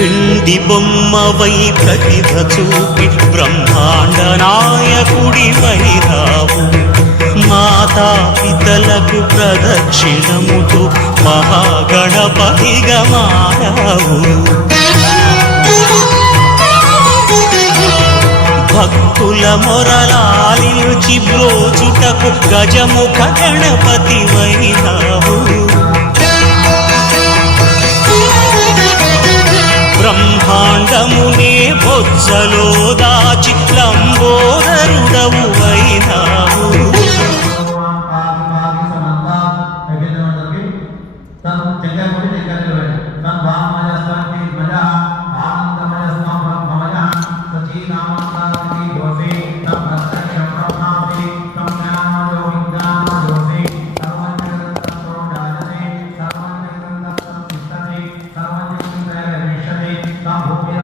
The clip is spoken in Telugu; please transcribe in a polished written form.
వెండి బొమ్మవై ప్రతిభ చూపి బ్రహ్మాండ నాయకుడి వైరావు మాతా పితలకు ప్రదక్షిణముతో మహాగణపతిగా మారావు భక్తుల మొరలాలించి బ్రోచుటకు గజముఖ గణపతి వైరావు బ్రహ్మాండమునే బొజ్జలో దాచి లంబోదరుడవు అయినా